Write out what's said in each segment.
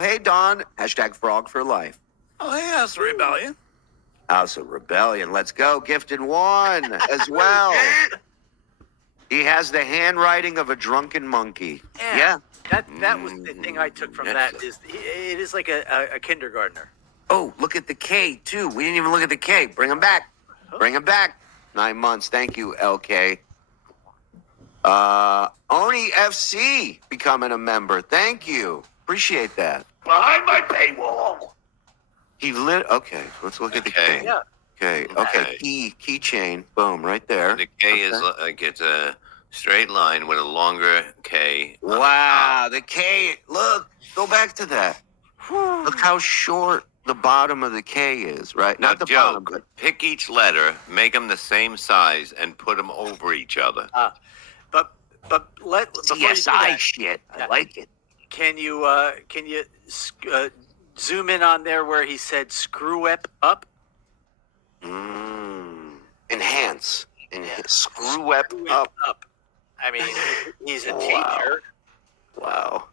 Hey, Don. Hashtag frog for life. Oh, hey, House of Rebellion. House of Rebellion. Let's go. Gifted one as well. He has the handwriting of a drunken monkey. Yeah. That was the thing I took from that. It is like a kindergartner. Oh, look at the K, too. We didn't even look at the K. Bring him back. Bring him back. 9 months. Thank you, LK. Oni FC becoming a member. Thank you. Appreciate that. Behind my paywall. Okay, let's look at the K. Yeah. Okay. Keychain. Boom, right there. The K is like it's a straight line with a longer K. Wow, the K. Look, go back to that. Look how short the bottom of the K is, right? Now, Not the Joe, bottom, but pick each letter, make them the same size, and put them over each other. But before you do CSI that, shit. I like it. Can you zoom in on there where he said screw up? Enhance. Screw up. I mean, he's a teacher. Wow.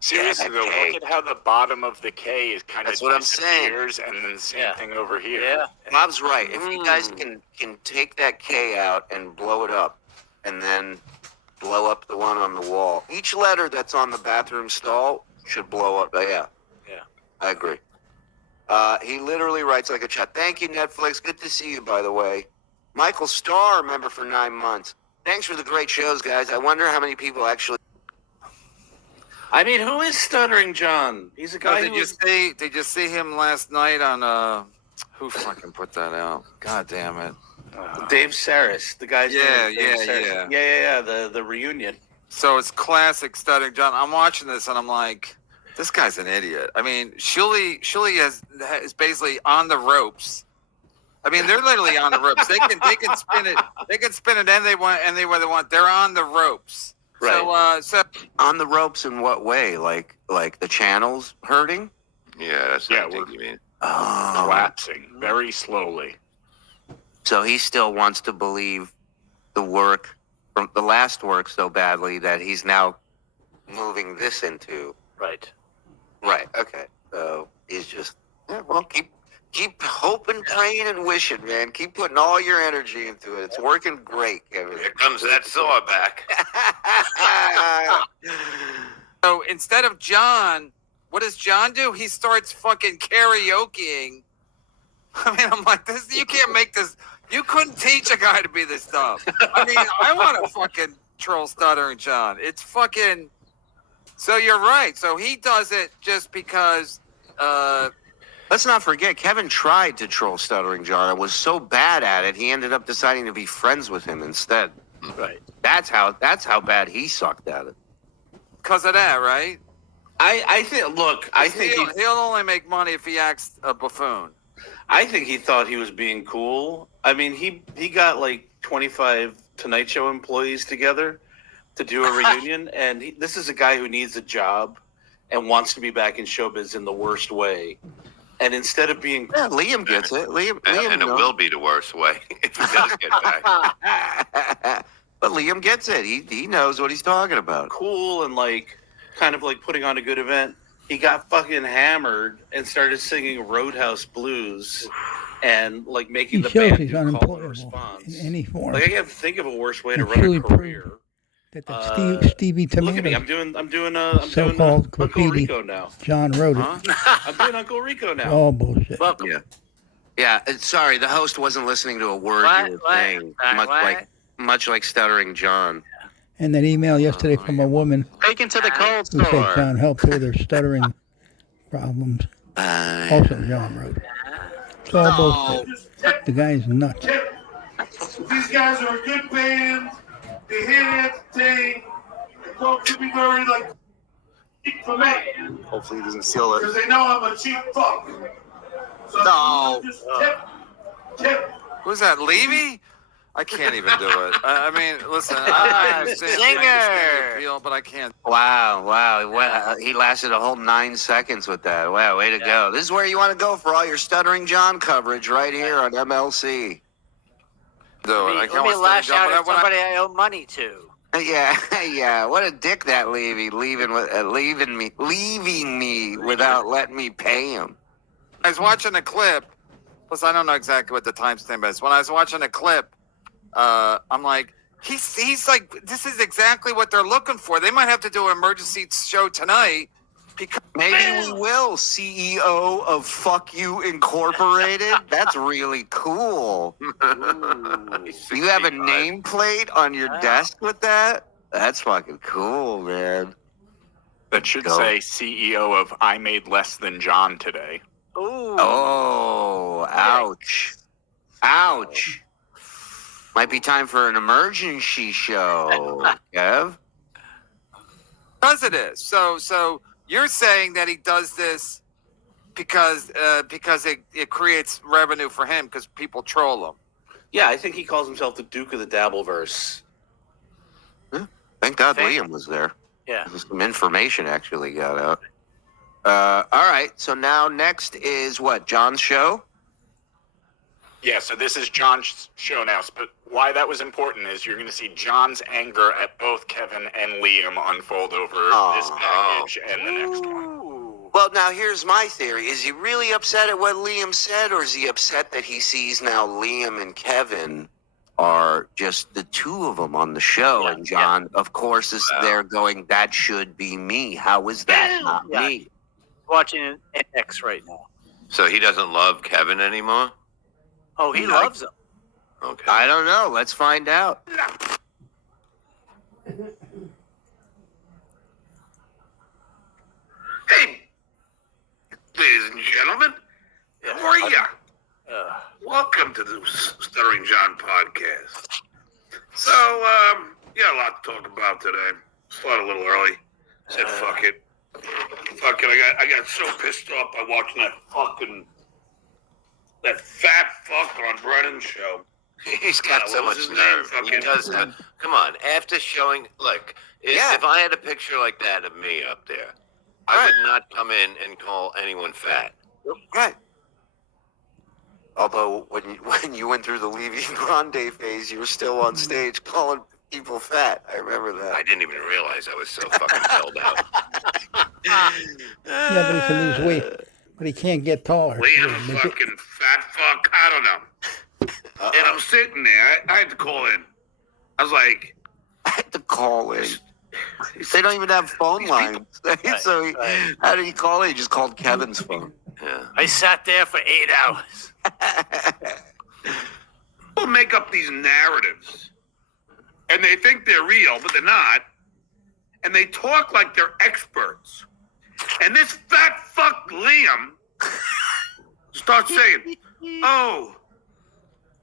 Seriously, though, look at how the bottom of the K is kind of That's what I'm saying. and then the same thing over here. Yeah. Bob's right. If you guys can take that K out and blow it up, and then blow up the one on the wall. Each letter that's on the bathroom stall should blow up. Yeah. I agree. He literally writes like a chat. Thank you, Netflix. Good to see you, by the way. Michael Starr, member for 9 months. Thanks for the great shows, guys. I wonder how many people actually... I mean, who is Stuttering John? He's a guy Did you see him last night on who fucking put that out? God damn it. Dave Saris, the guy's Yeah. The reunion. So it's classic Stuttering John. I'm watching this and I'm like, this guy's an idiot. I mean, shuli is basically on the ropes. I mean, they're literally on the ropes. They can spin it. They can spin it any way they want. They're on the ropes. Right. So On the ropes in what way? Like the channels hurting? Yeah, that's what I think you mean. Oh. Collapsing very slowly. So he still wants to believe the work from the last work so badly that he's now moving this into. Right. Right. Okay. So he's just keep hoping, praying, and wishing, man. Keep putting all your energy into it. It's working great, Kevin. Here comes that saw back. So instead of John, what does John do? He starts fucking karaokeing. I mean, I'm like, this. You can't make this. You couldn't teach a guy to be this dumb. I mean, I want to fucking troll Stuttering John. It's fucking. So you're right. So he does it just because. Let's not forget, Kevin tried to troll Stuttering John and was so bad at it, he ended up deciding to be friends with him instead. Right. That's how bad he sucked at it. Because of that, right? I think. Look, I think he'll only make money if he acts a buffoon. I think he thought he was being cool. I mean, he got like 25 Tonight Show employees together to do a reunion, and this is a guy who needs a job and wants to be back in showbiz in the worst way. And instead of being... Yeah, Liam gets it. Liam And it knows. will be the worst way if he does get back. But Liam gets it. He knows what he's talking about. cool and like kind of like putting on a good event, he got fucking hammered and started singing Roadhouse Blues and like making He the shows band he's do call and unemployable response. in any form. Like I can't think of a worse way to It's run really a career. That Stevie Look at me, I'm Tomato, doing so-called Uncle graffiti. Rico now. John wrote it. I'm doing Uncle Rico now. All bullshit. Welcome. Yeah. Sorry, the host wasn't listening to a word you were saying. Much like Stuttering John. And that email yesterday from a woman Taken to the cold who said store. John helped her with her stuttering problems. Also, John wrote it. It's all bullshit. The guy's nuts. These guys are a good band. They hit it, they don't to be very like for me. Hopefully he doesn't steal it. Because they know I'm a cheap fuck. So No. just tip. Who's that, Levy? I can't even do it. I mean, listen, I understand Singer. appeal, but I can't. Wow. He lasted a whole 9 seconds with that. Wow, way to go. This is where you want to go for all your Stuttering John coverage right here on MLC. Do it. I Let can't me watch lash Stuttering out John, at somebody I owe money to. Yeah. What a dick that Levy leaving me without letting me pay him. I was watching a clip. Plus, I don't know exactly what the timestamp is. When I was watching a clip, I'm like, he's like, this is exactly what they're looking for. They might have to do an emergency show tonight. Because Maybe we will. CEO of Fuck You Incorporated. That's really cool. You have a nameplate on your desk with that? That's fucking cool, man. That should say CEO of I Made Less Than John today. Ooh. Oh, ouch. Ouch. Might be time for an emergency show, Kev. because it is. So you're saying that he does this because it creates revenue for him because people troll him. Yeah, I think he calls himself the Duke of the Dabbleverse. Thank God Thank- Liam was there. Yeah. Some information actually got out. All right, so now next is what? John's show? Yeah, so this is John's show now. But why that was important is you're going to see John's anger at both Kevin and Liam unfold over this package and the next one. Well, now here's my theory. Is he really upset at what Liam said, or is he upset that he sees now Liam and Kevin are just the two of them on the show? Yeah, and John, of course, is there going, that should be me. How is that not Yeah. me? Watching an X right now. So he doesn't love Kevin anymore? Oh, he loves him. Okay. I don't know. Let's find out. Hey, ladies and gentlemen, how are ya? Welcome to the Stuttering John podcast. So, got a lot to talk about today. Started a little early. Said fuck it. Fuck it. I got so pissed off by watching that fat fuck on Brennan's show. He's got so What much was his nerve. name? He Fucking- does. Come on. After showing, look, if I had a picture like that of me up there, I would not come in and call anyone fat. Right. Although when you went through the Levy Grande phase, you were still on stage calling people fat. I remember that. I didn't even realize I was so fucking held out. Yeah, but he can lose weight, but he can't get taller. Liam, He's a midget. fucking fat fuck. I don't know. And I'm sitting there. I had to call in. I was like, I had to call in. They don't even have phone lines. So how did he call it? He just called Kevin's phone. Yeah. I sat there for 8 hours. people make up these narratives. And they think they're real, but they're not. And they talk like they're experts. And this fat fuck Liam starts saying, oh,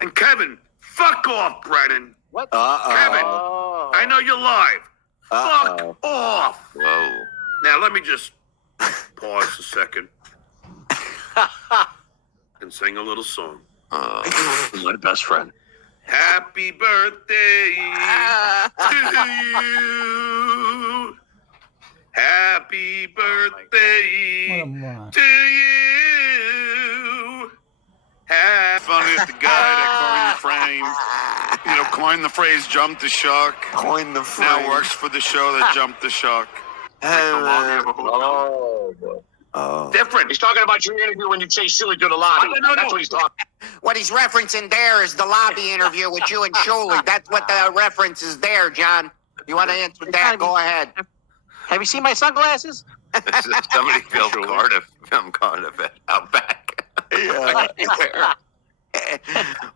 and Kevin, fuck off, Brennan. What? Kevin, Oh. I know you're live. Uh-oh. Fuck off. Whoa. Now, let me just pause a second and sing a little song. My best friend. Happy birthday to you. Happy What a birthday moron. to you. Funny if the guy that coined the phrase "jump the shark" Coin the phrase. now works for the show that jumped the shark. Different. He's talking about your interview when you chase shuli to the lobby. That's what he's talking. What he's referencing there is the lobby interview with you and Shuli. That's what the reference is there, John. You want to answer that? Go ahead. Have you seen my sunglasses? Somebody filmed Cardiff out back. Yeah.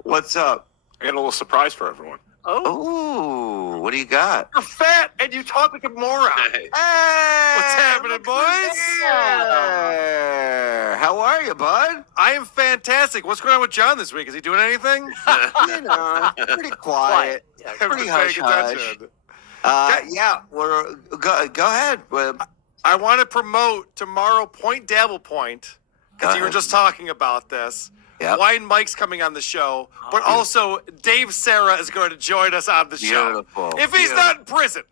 What's up? I got a little surprise for everyone. Ooh, what do you got? You're fat and you talk like a moron. Hey, What's happening, boys? there. How are you, bud? I am fantastic. What's going on with John this week? Is he doing anything? You know, pretty quiet. Yeah, Pretty Everyone's paying hush-hush. attention. Yeah, we're go ahead. I want to promote tomorrow Point Dabble Point because you were just talking about this. Yep. Wine Mike's coming on the show, but also Dave Sarah is going to join us on the show. Beautiful. If he's not in prison.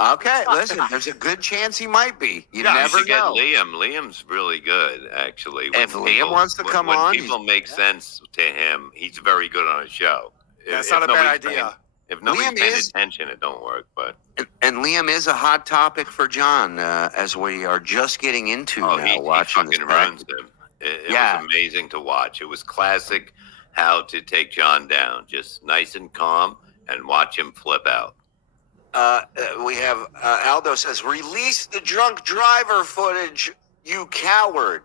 Okay, listen, there's a good chance he might be. You Yeah, You never should get know. Liam. Liam's really good, actually. If Liam wants to come when on, people make sense to him, he's very good on a show. That's If not a bad nobody's idea. If nobody's Liam paying is- attention, it don't work. But And Liam is a hot topic for John, as we are just getting into now he watching this fucking back. runs him. It Yeah. was amazing to watch. It was classic how to take John down. Just nice and calm and watch him flip out. We have Aldo says, release the drunk driver footage, you coward.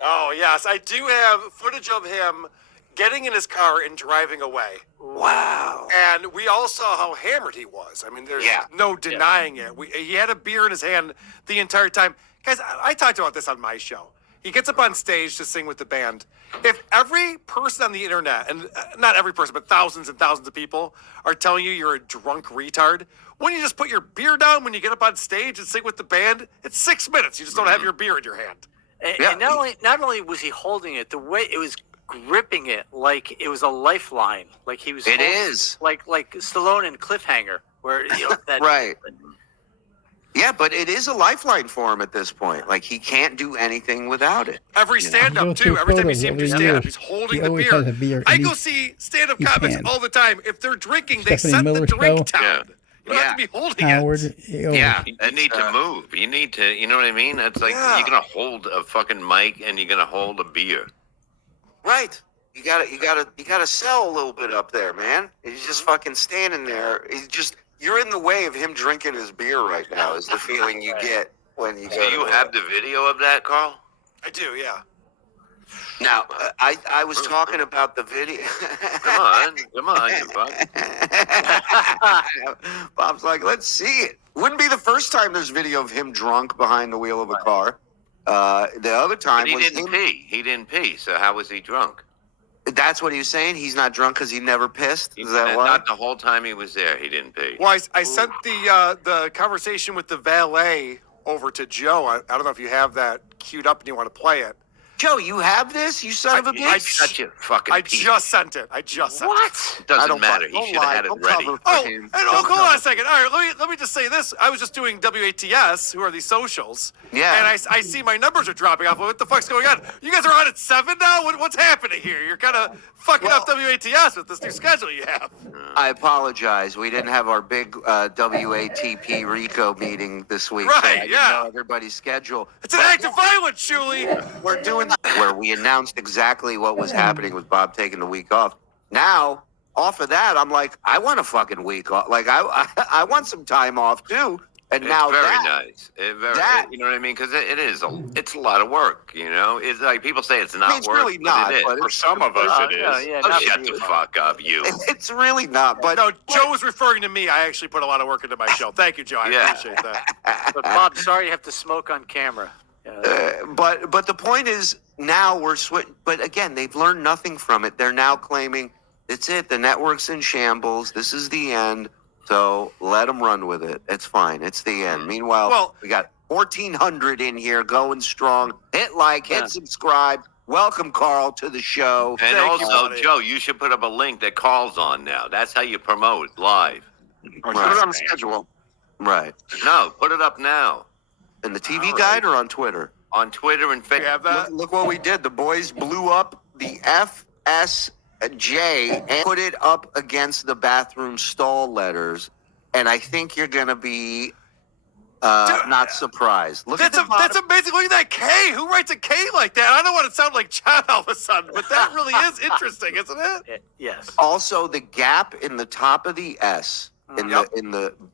Oh, yes. I do have footage of him getting in his car and driving away. Wow. And we all saw how hammered he was. I mean, there's no denying it. He had a beer in his hand the entire time. Guys, I talked about this on my show. He gets up on stage to sing with the band. If every person on the internet, and not every person, but thousands and thousands of people are telling you you're a drunk retard, wouldn't you just put your beer down when you get up on stage and sing with the band? It's 6 minutes. You just don't have your beer in your hand. And not only was he holding it, the way it was gripping it like it was a lifeline, like he was. It is like Stallone in Cliffhanger, where that right. Yeah, but it is a lifeline for him at this point. Like he can't do anything without it. Every stand-up Go too. through Every time you see him do photos over stand-up, years. he's holding He the always beer. has a beer, I and go he- see stand-up he comics can. all the time. If they're drinking, they Stephanie set the Miller's drink show. down. You don't have to be holding Howard. it. Yeah, You need to move. You need to, you know what I mean? It's like you're gonna hold a fucking mic and you're gonna hold a beer. Right. You gotta sell a little bit up there, man. He's just fucking standing there. You're in the way of him drinking his beer right now. Is the feeling you get when you. Do go you to have the video of that, Carl? I do, yeah. Now, I was talking about the video. Come on, you fuck. Bob's like, let's see it. Wouldn't be the first time there's video of him drunk behind the wheel of a car. The other time But he was didn't him. pee. He didn't pee. So how was he drunk? That's what he was saying. He's not drunk because he never pissed. Is that And why? not the whole time he was there. He didn't pee. Well, I sent the conversation with the valet over to Joe. I don't know if you have that queued up and you want to play it. Joe, you have this? You son of a bitch. Such a fucking I piece. just sent it. It I doesn't don't matter. don't He should have lie. had it Don't ready. cover for Oh, him. and Don't hold on cover. a second. All right, let me just say this. I was just doing WATS, who are these socials. Yeah. And I see my numbers are dropping off. What the fuck's going on? You guys are on at 7 now? What's happening here? You're kind of fucking up WATS with this new schedule you have. I apologize. We didn't have our big WATP RICO meeting this week. Right, so I didn't yeah. know everybody's schedule. It's an act of violence, Shuli. We're doing where we announced exactly what was happening with Bob taking the week off. Now, off of that, I'm like, I want a fucking week off. Like, I want some time off too. And It's now very that, nice. You know what I mean? Because it's a lot of work. You know, it's like people say it's not I mean, it's work, really not. but it is. But For some of us, it is. Yeah, Oh, not shut for the you. fuck up, you. it's really not. But No, Joe was referring to me. I actually put a lot of work into my show. Thank you, Joe. I Yeah. appreciate that. But Bob, sorry you have to smoke on camera. But the point is now we're switching. But again, they've learned nothing from it. They're now claiming it's it. The network's in shambles. This is the end. So let them run with it. It's fine. It's the end. Meanwhile, Well- we got 1,400 in here going strong. Hit like, hit subscribe. Welcome, Carl, to the show. And Thank you, also, buddy. Joe, you should put up a link that calls on now. That's how you promote live. Put it on the schedule. Right. No, put it up now In the TV guide or on Twitter? on Twitter and You Facebook. have that? Look what we did. The boys blew up the FSJ and put it up against the bathroom stall letters. And I think you're going to be not surprised. Look That's at the bottom. that's amazing. Look at that K. Who writes a K like that? I don't want to sound like John all of a sudden, but that really is interesting, isn't it? Yes. Also, the gap in the top of the S, in Yep.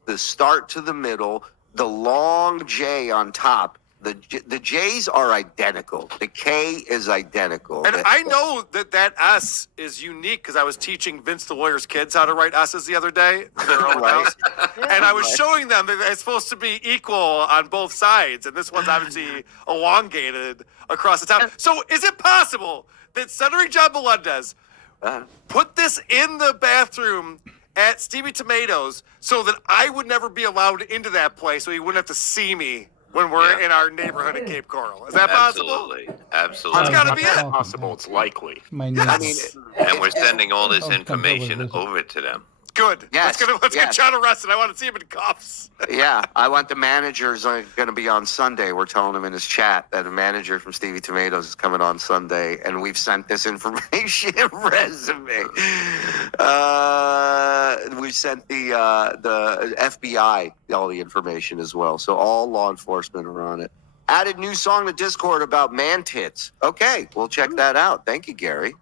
the start to the middle, the long J on top. The J's are identical. The K is identical. And I know that S is unique because I was teaching Vince the Lawyer's kids how to write S's the other day. in their own Right. house. And I was showing them that it's supposed to be equal on both sides. And this one's obviously elongated across the top. So is it possible that Stuttering John Melendez put this in the bathroom at Stevie Tomatoes so that I would never be allowed into that place so he wouldn't have to see me when we're in our neighborhood at Cape Coral? Is that possible? Absolutely. It's gotta be It's it. possible. It's likely. My I mean, niece. And we're sending all this Oh, information oh, oh, over to them. Good. Yes, Let's yes. get John arrested. I want to see him in cuffs. Yeah, I want the manager's going to be on Sunday. We're telling him in his chat that a manager from Stevie Tomatoes is coming on Sunday, and we've sent this information resume. We sent the FBI all the information as well, so all law enforcement are on it. Added new song to Discord about man tits. Okay, we'll check that out. Thank you, Gary.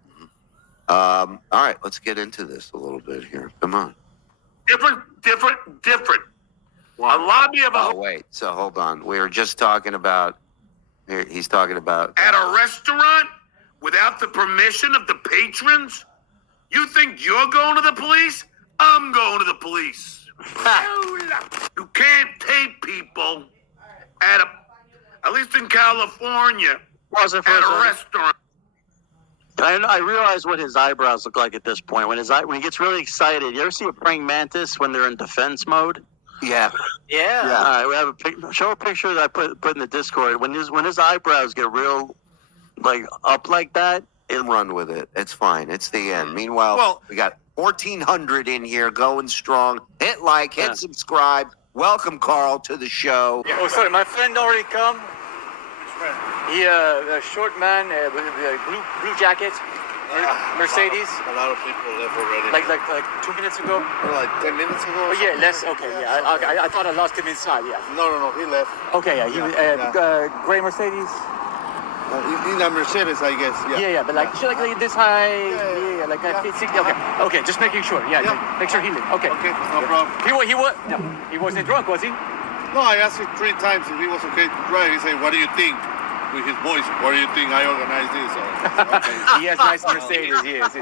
All right, let's get into this a little bit here. Come on. Different. A lobby of a Oh, wait. So hold on. We were just talking about. He's talking about. at a restaurant without the permission of the patrons. You think you're going to the police? I'm going to the police. You can't take people at least in California, Pause it for at a a second. restaurant. I realize what his eyebrows look like at this point. When he gets really excited, you ever see a praying mantis when they're in defense mode? Yeah. Yeah. All right, we have show a picture that I put in the Discord. When his eyebrows get real, like up like that, Run with it. It's fine. It's the end. Meanwhile, Well- we got 1,400 in here going strong. Hit like, hit subscribe. Welcome, Carl, to the show. Oh, sorry, my friend already come. He a short man with a blue jacket, Mercedes. A lot of people left already. Like 2 minutes ago. Like 10 minutes ago. Oh yeah, less. Okay, yeah. I thought I lost him inside. Yeah. No, he left. Okay, yeah. He gray Mercedes. In a Mercedes, I guess. Yeah, but like this high. Yeah, like 60. Okay, just making sure. Yeah, make sure he lived. Okay. Okay, no problem. He wasn't drunk, was he? No, I asked him 3 times if he was okay to drive. He said, "What do you think?" With his voice, "What do you think I organized this?" Okay. He has nice Mercedes. Yes.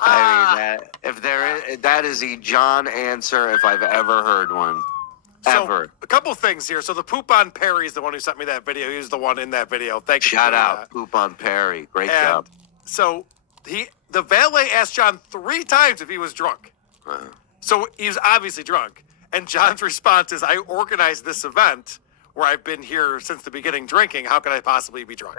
I mean, that is a John answer if I've ever heard one. Ever. So, a couple things here. So the poop on Perry is the one who sent me that video. He was the one in that video. Thank you. Shout for out, that. Poop on Perry. Great And job. so the valet asked John 3 times if he was drunk. So he was obviously drunk. And John's response is, "I organized this event where I've been here since the beginning drinking. How could I possibly be drunk?"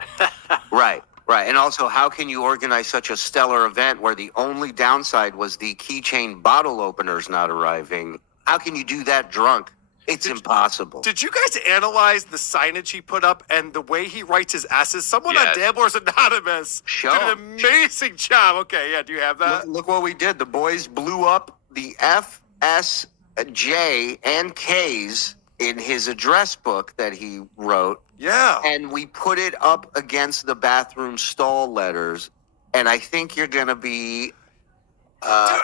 Right. And also, how can you organize such a stellar event where the only downside was the keychain bottle openers not arriving? How can you do that drunk? It's impossible. Did you guys analyze the signage he put up and the way he writes his S's? Someone Yes. on Dabblers Anonymous Show did an 'em. amazing job. Okay, yeah, do you have that? Look what we did. The boys blew up the F, S, J, and K's in his address book that he wrote, Yeah. and we put it up against the bathroom stall letters. And I think you're going to be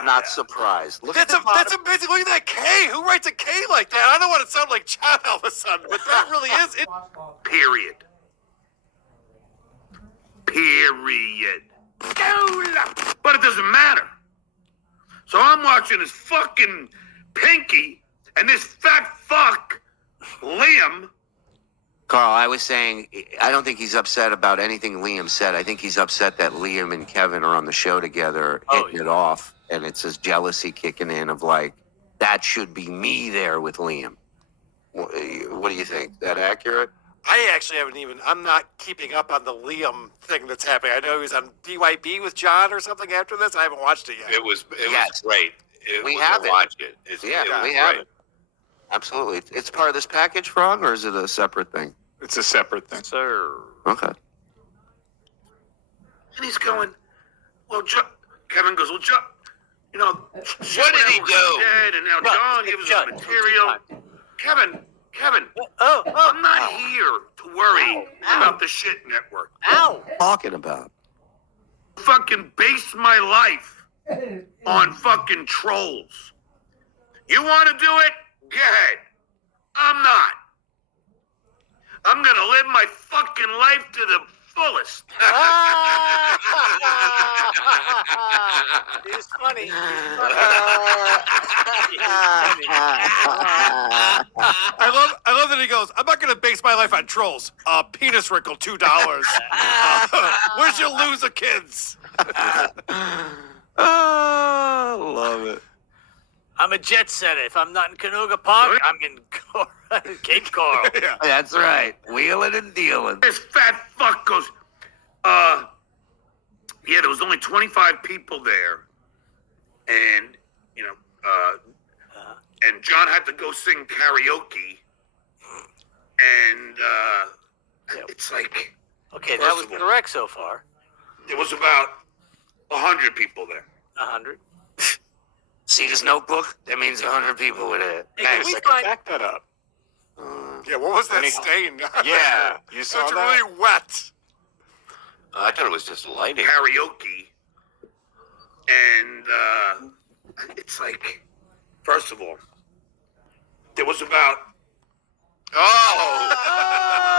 not surprised. Look at That's the bottom. that's amazing. Look at that K. Who writes a K like that? I don't want to sound like John all of a sudden, but that really is it. Period. But it doesn't matter. So I'm watching this fucking Pinky and this fat fuck, Liam. Carl, I was saying, I don't think he's upset about anything Liam said. I think he's upset that Liam and Kevin are on the show together, hitting it off, and it's his jealousy kicking in of like, that should be me there with Liam. What do you think? Is that accurate? I actually I'm not keeping up on the Liam thing that's happening. I know he was on DYB with John or something after this. I haven't watched it yet. It was Yes. great. We have it. Watch it. We was have great. it. Absolutely. It's part of this package, Frog, or is it a separate thing? It's a separate thing. Sir. Okay. And he's going, well, Kevin goes, well, John, you know, What did he do? Dead, and now John gives us material. Kevin, I'm not here to worry about the shit network. Talking about. Fucking base my life on fucking trolls. You want to do it? Go ahead. I'm not. I'm going to live my fucking life to the fullest. He's funny. I love that he goes, "I'm not going to base my life on trolls. Penis wrinkle, $2. Where's your loser kids?" Oh, love it. I'm a jet setter. If I'm not in Canoga Park, I'm in Cape Coral. Yeah. That's right. Wheeling and dealing. This fat fuck goes, yeah, there was only 25 people there. And and John had to go sing karaoke, and it's like, Okay, that first was of all, correct so far. there was about 100 people there. 100. See this notebook? That means 100 people with it. Hey, can we I can find? back that up. Yeah, what was that stain? Yeah, you saw It's that? really wet. I thought it was just lighting. Karaoke, and it's like, first of all, there was about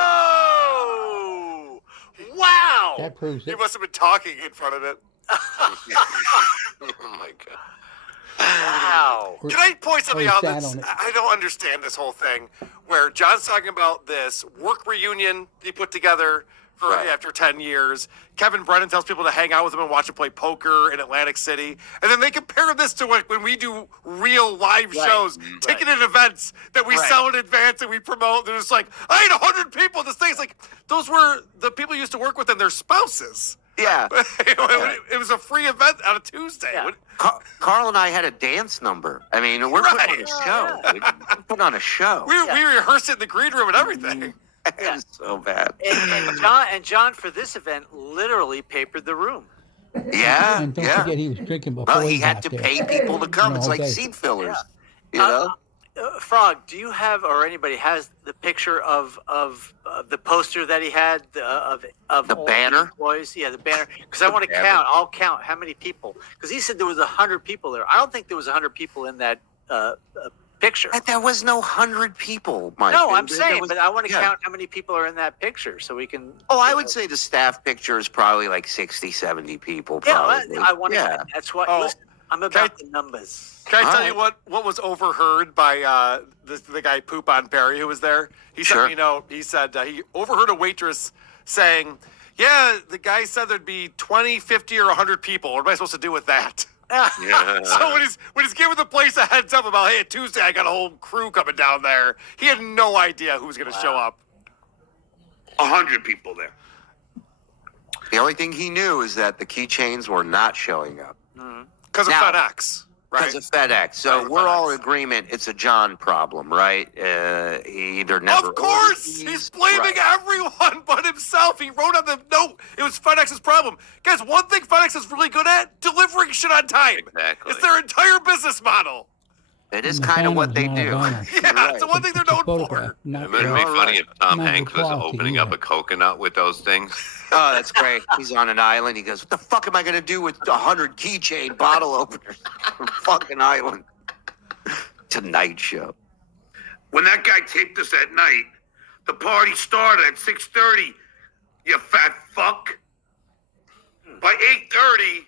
Oh! Wow! That proves He it. must have been talking in front of it. Oh my god. Wow! Can I point something he out? sat That's, on it. I don't understand this whole thing where John's talking about this work reunion he put together for after 10 years. Kevin Brennan tells people to hang out with him and watch him play poker in Atlantic City. And then they compare this to when we do real live shows, ticketed events that we sell in advance and we promote. They're just like, I had 100 people at this thing. It's like, those were the people you used to work with and their spouses. Yeah. It was a free event on a Tuesday. Yeah. Carl and I had a dance number. I mean, we're putting on a show. We're putting on a show. We rehearsed it in the green room and everything. It was so bad. And John for this event literally papered the room. Yeah, And don't yeah. forget he was drinking before Well, he got had to there. pay people to come. No, It's like okay. seat fillers. You know? Frog, do you have or anybody has the picture of the poster that he had of The all banner? employees? Yeah, the banner. Because I want to count. I'll count how many people. Because he said there was 100 people there. I don't think there was 100 people in that picture. But there was no 100 people, Mike. No, I'm There saying, was- but I want to yeah. count how many people are in that picture so we can. Oh, I would say the staff picture is probably like 60, 70 people. Yeah, Probably. I want to. Yeah. That's what. Oh, Listen, I'm about the numbers. Can I All tell right. you what was overheard by the guy Poop on Barry who was there? He Sure. sent me a note. He said he overheard a waitress saying, "Yeah, the guy said there'd be 20, 50, or 100 people. What am I supposed to do with that?" So when he's giving the place a heads up about, hey, Tuesday I got a whole crew coming down there, he had no idea who was going to show up. 100 people there. The only thing he knew is that the keychains were not showing up Because of Now- FedEx, right? because of FedEx. So Right, we're all FedEx. in agreement. It's a John problem, right? He either never. Of course, ordered he's these- blaming right. everyone but himself. He wrote on the note it was FedEx's problem. Guys, one thing FedEx is really good at: delivering shit on time. Exactly. It's their entire business model. It is And the kind of what banner's they not a do. banner. Yeah, it's the one thing they're It's a known photograph, for. not It would the- be funny if Tom Not the Hanks was quality opening up either. a coconut with those things. Oh, that's great. He's on an island. He goes, "What the fuck am I going to do with 100 keychain bottle openers on a fucking island?" Tonight Show. When that guy taped us at night, the party started at 6:30. You fat fuck. By 8:30,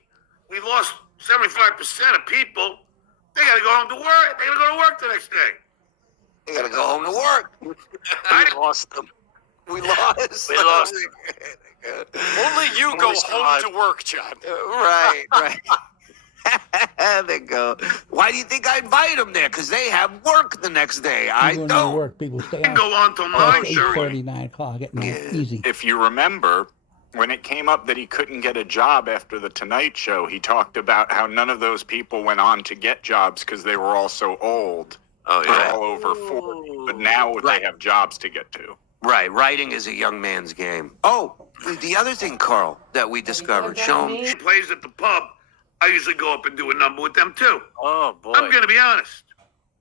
we lost 75% of people. They gotta go home to work. They gotta go to work the next day. You got to go home to work. I lost them. We lost. We lost. Only you go Only home survived. to work, John. Right. They go, "Why do you think I invite them there? Because they have work the next day. I People go to don't." work. People stay They out. go on till After 9:30. 8:30, 9 o'clock at night. Yeah. Easy. If you remember, when it came up that he couldn't get a job after the Tonight Show, he talked about how none of those people went on to get jobs because they were all so old. Oh They're yeah. all over 40. But now they have jobs to get to. Right. Writing is a young man's game. Oh, the other thing, Carl, that we discovered. Show him. She plays at the pub. I usually go up and do a number with them too. Oh boy. I'm gonna be honest.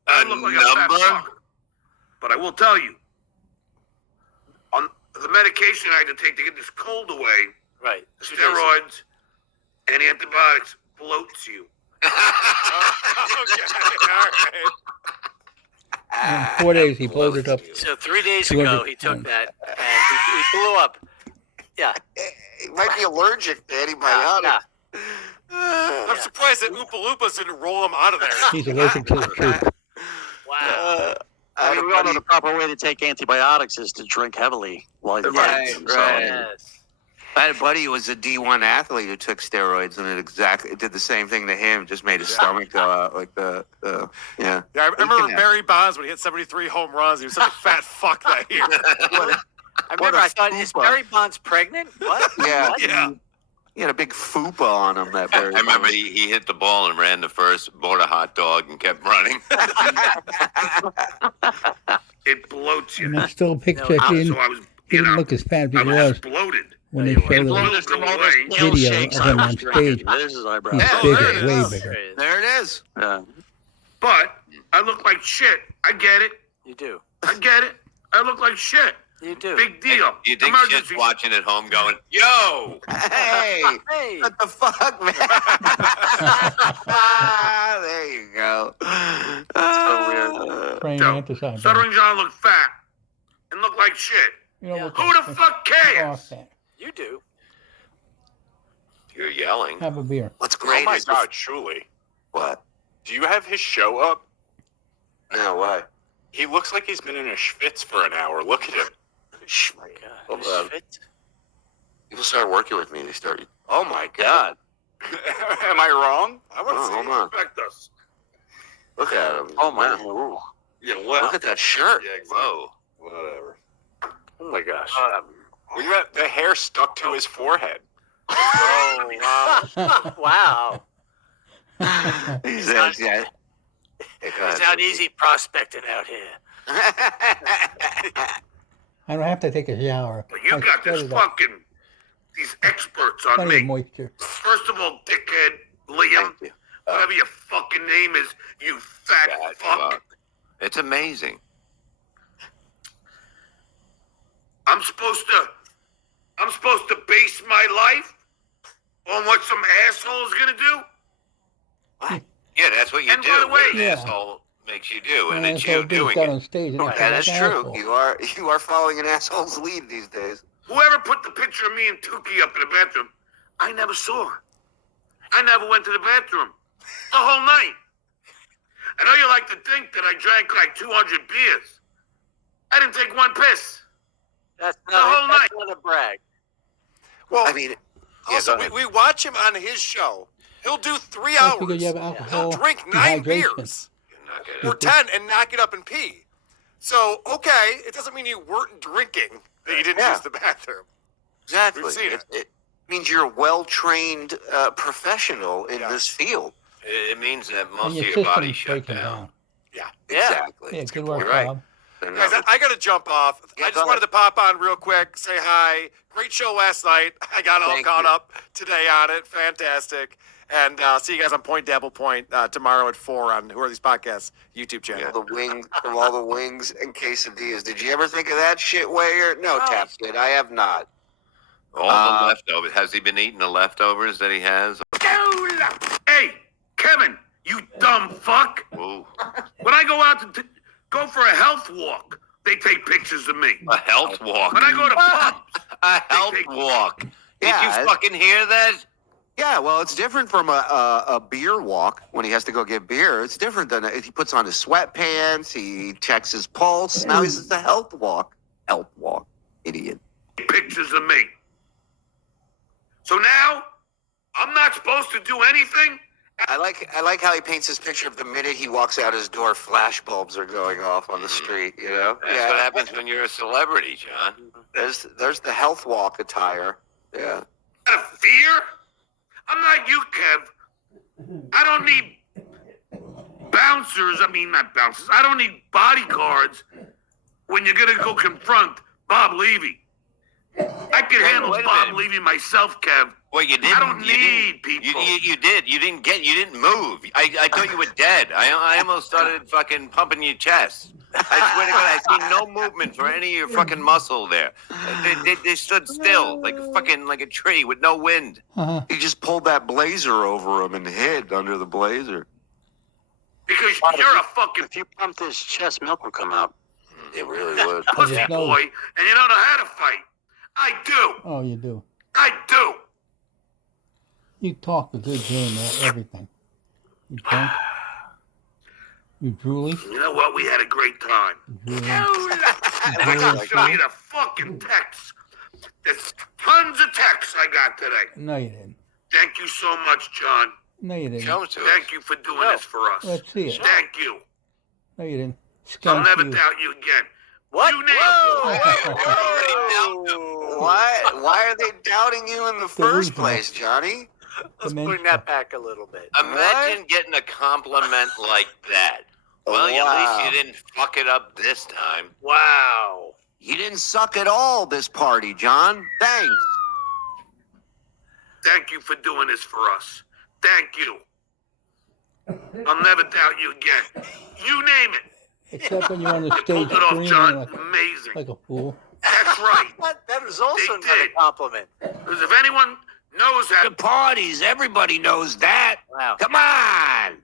I A look like a fat number? fuck. But I will tell you, on the medication I had to take to get this cold away, Right. steroids and antibiotics bloats you. Okay, all right. In 4 days, he bloated up. So 3 days 200 ago, he took pounds. that and he blew up. Yeah. He might be allergic to antibiotics. I'm surprised that Oompa Loompas didn't roll him out of there. He's allergic to the truth. Wow. I had a we all know buddy- the proper way to take antibiotics is to drink heavily while you're Right, fighting. right. Yes. I had a buddy who was a D1 athlete who took steroids, and it did the same thing to him. Just made his stomach go out like the yeah. Yeah, I remember Barry Bonds when he hit 73 home runs. He was such a fat fuck that year. I remember. I thought, is fupa. Barry Bonds pregnant? What? Yeah. Yeah. He had a big fupa on him that I very remember night. he hit the ball and ran the first, bought a hot dog, and kept running. It bloats you. And it's still a picture. He So I was, didn't look as fat as he I was was just bloated. when they It showed the bloated go away. video of him on stage. There's his eyebrow. He's Yeah, bigger, there it way is. bigger. There it is. But I look like shit. I get it. You do. I get it. I look like shit. You do. Big deal. You think shit's watching at home going, yo! Hey, Hey. what the fuck, man? There you go. So weird. Praying Yo, mantis eyebrow. Stuttering John looked fat and looked like shit. You know, Who the fuck cares? You do. You're yelling. Have a beer. What's Oh great my is God, Shuli. what? Do you have his show up? No, why? He looks like he's been in a schwitz for an hour. Look at him. Oh my God. Hold on. Shit. People start working with me. They start. Oh my God! Am I wrong? I want to Oh, see hold you on. respect us. Look at him. Oh my. Wow. Yeah, well. Look at that shirt. Yeah, exactly. Whoa. Whatever. Oh my gosh. Look at that. The hair stuck to his forehead. Oh wow. Wow. He says, yeah. It's not easy prospecting out here. I don't have to take a shower. But you I got this sweat it up. these experts on Plenty of me. moisture. First of all, dickhead, Liam, Thank you. whatever your fucking name is, you fat fuck. It's amazing. I'm supposed to base my life on what some asshole's gonna do? Yeah, that's what you And do. by the way- What an Yeah. asshole makes you do, and And it's that's you what being doing done it. on stage. and it's That like is an true. asshole. You are following an asshole's lead these days. Whoever put the picture of me and Tukey up in the bathroom, I never saw. I never went to the bathroom the whole night. I know you like to think that I drank like 200 beers. I didn't take one piss. That's The whole not, night. that's not a brag. Well, I mean, also, go ahead. we watch him on his show. He'll do 3 That's hours. because you have He'll alcohol drink 9 dehydration. beers Knock it or out. 10 and knock it up and pee. So, okay, it doesn't mean you weren't drinking that you didn't Yeah. use the bathroom. Exactly. We've seen it. It means you're a well-trained professional in Yeah. this field. It means that And most of your your body system's shut breaking down. down. Yeah. Exactly. Yeah, good work, You're right. Bob. They're Guys, not- I got to jump off. Yeah, I go just wanted ahead. to pop on real quick, say hi. Great show last night. I got all Thank caught you. up today on it. Fantastic. And see you guys on Point Dabble Point tomorrow at 4 on Who Are These Podcasts YouTube channel. the wings from all the wings and quesadillas. Did you ever think of that shit, Wayer? No, Taps did. I have not. All the leftovers. Has he been eating the leftovers that he has? Hey, Kevin, you dumb fuck. Ooh. When I go out to go for a health walk, they take pictures of me. A health walk. When I go to pubs, A health walk. Did Yeah, you fucking hear that? Yeah, well, it's different from a beer walk when he has to go get beer. It's different than he puts on his sweatpants, he checks his pulse. Now he's at the health walk. Health walk, idiot. pictures of me. So now, I'm not supposed to do anything? I like how he paints his picture of the minute he walks out his door, flash bulbs are going off on the street. You know, That's what happens when you're a celebrity, John. There's the health walk attire. Yeah. Out of fear? I'm not you, Kev. I don't need bouncers. I mean, not bouncers. I don't need bodyguards when you're going to go confront Bob Levy. I can handle wait a Bob minute. Levy myself, Kev. Well, you didn't. I don't you need didn't, people. You did. You didn't move. I thought you were dead. I almost started fucking pumping your chest. I swear to God, I see no movement for any of your fucking muscle there. They stood still, like a tree with no wind. Uh-huh. He just pulled that blazer over him and hid under the blazer. Because you're a fucking If you pumped his chest, milk would come out. It really would. pussy Yeah. No. boy, and you don't know how to fight. I do. Oh, you do. I do. You talk a good game at everything. You drink. You drooly. You know what? We had a great time. You drooly. And I can show you the fucking texts. There's tons of texts I got today. No, you didn't. Thank you so much, John. No, you didn't. Show it to us. Thank you for doing this for us. Let's see it. Thank you. No, you didn't. I'll Skank never you. doubt you again. What? You nailed Whoa! it. You already doubted him. What? Why are they doubting you in the first place, Johnny? Let's bring that back a little bit. Imagine getting a compliment like that. Well, at least you didn't fuck it up this time. Wow. You didn't suck at all this party, John. Thanks. Thank you for doing this for us. Thank you. I'll never doubt you again. You name it. Except when you're on the You stage pulled it off, screaming John. like, Amazing. like a fool. That's right. That is also They not a did. compliment. Because if anyone knows how The parties, everybody knows that. Wow. Come on.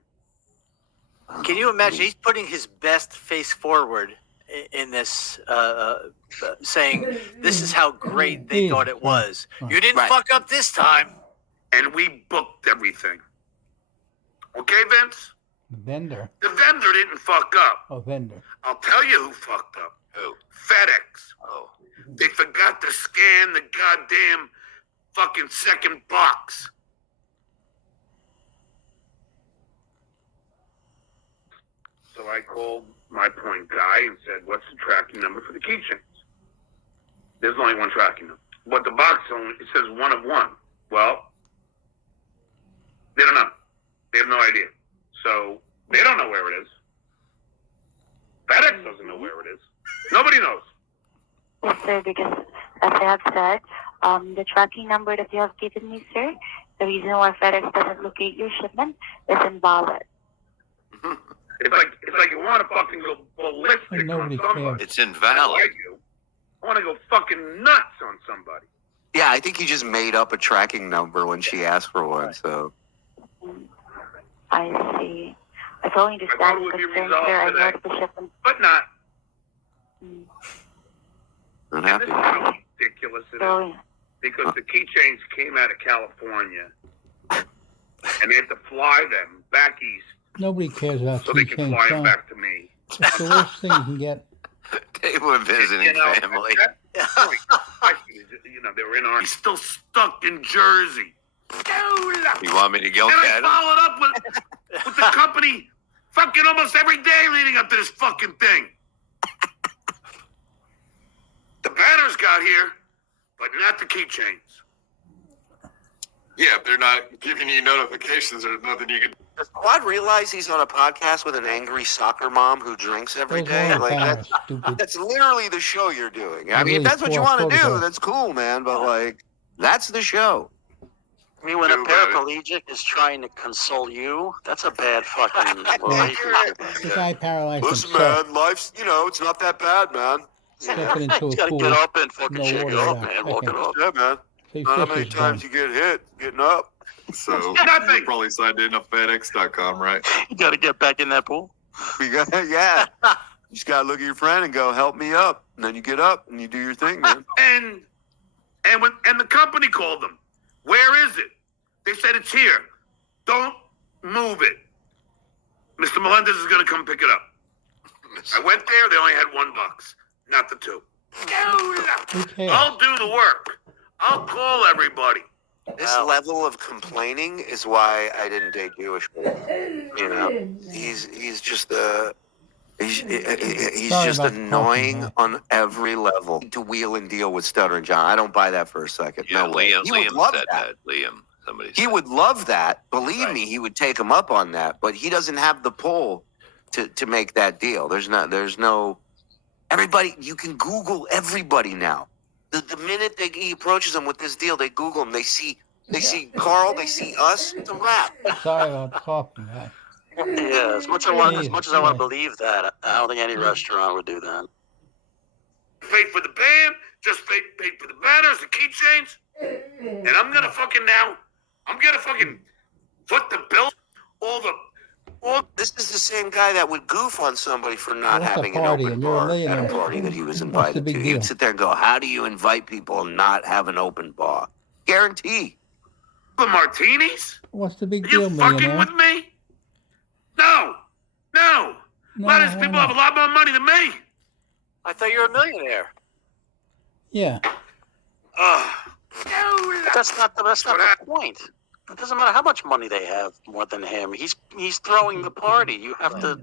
Can you imagine? He's putting his best face forward in this, saying, "This is how great they thought it was. You didn't fuck up this time." and we booked everything. Okay, Vince? Vendor. The vendor didn't fuck up. Oh, vendor. I'll tell you who fucked up. Who? FedEx. Oh. They forgot to scan the goddamn fucking second box. So I called my point guy and said, what's the tracking number for the keychains? There's only one tracking number. But the box only, it says 1 of 1. Well, they don't know. They have no idea. So they don't know where it is. FedEx doesn't know where it is. Nobody knows. Yes, sir, because as I have said, the tracking number that you have given me, sir, the reason why FedEx doesn't locate your shipment is invalid. It's like you want to fucking go ballistic And nobody on somebody. cares. It's invalid. I do. I want to go fucking nuts on somebody. Yeah, I think he just made up a tracking number when she asked for one. So I see. I totally I thought understand it your would be concerns, resolved sir. I know today. that the shipment. But not. not And happy. this is how ridiculous it is. So, Because the keychains came out of California. And they have to fly them back east Nobody cares about so they can keychains. fly them John. back to me. It's the worst thing you can get. They were visiting family. at that point, you know, they were in our. He's still stuck in Jersey. You want me to go And I get him? followed up with the company fucking almost every day leading up to this fucking thing. The banners got here, but not the keychains. Yeah, if they're not giving you notifications, there's nothing you can. Does Quad realize he's on a podcast with an angry soccer mom who drinks every Those day? are Like banners, stupid. that's literally the show you're doing. I It mean, if is that's what you for want to do, photographs. that's cool, man. But like, that's the show. I mean, when a Do about it. paraplegic is trying to console you, that's a bad fucking relationship. The guy paralyzed Listen, himself. man, life's it's not that bad, man. Stepping into a You gotta pool. get up and fucking No shake it water up, that man. Walk it second. up. Yeah, man. Say How fish many is times done. you get hit getting up? So Nothing. you probably signed in on FedEx.com, right? You gotta get back in that pool. You got, yeah. You just gotta look at your friend and go, "Help me up," and then you get up and you do your thing, man. And the company called them. Where is it? They said it's here. Don't move it. Mr. Melendez is going to come pick it up. I went there. They only had $1, not the 2. Who cares? I'll do the work. I'll call everybody. This level of complaining is why I didn't date Jewish people. You know, he's just he's Sorry just about the annoying coughing, on every level. To wheel and deal with Stuttering John, I don't buy that for a second. Yeah, No way. Liam, He would Liam love said that. that. Liam, somebody He said. would love that. Believe me, he would take him up on that. But he doesn't have the pull to make that deal. There's no. Everybody, you can Google everybody now. The minute he approaches them with this deal, they Google him. They see Carl. They see us. It's a wrap. Sorry about the coughing, guy. Yeah, as much as I want to believe that, I don't think any restaurant would do that. Paid for the band. Just paid for the banners, the keychains. And I'm going to fucking foot the bill. This is the same guy that would goof on somebody for not What's a having an party open and you're a bar at a millionaire? party that he was What's the invited big to. He deal? would sit there and go, "How do you invite people and not have an open bar?" Guarantee. The martinis? What's the big Are you deal, fucking millionaire? with me? No. A No, lot of these why people have a not? lot more money than me. I thought you were a millionaire. Yeah. That's not the point. It doesn't matter how much money they have more than him. He's throwing the party. You have to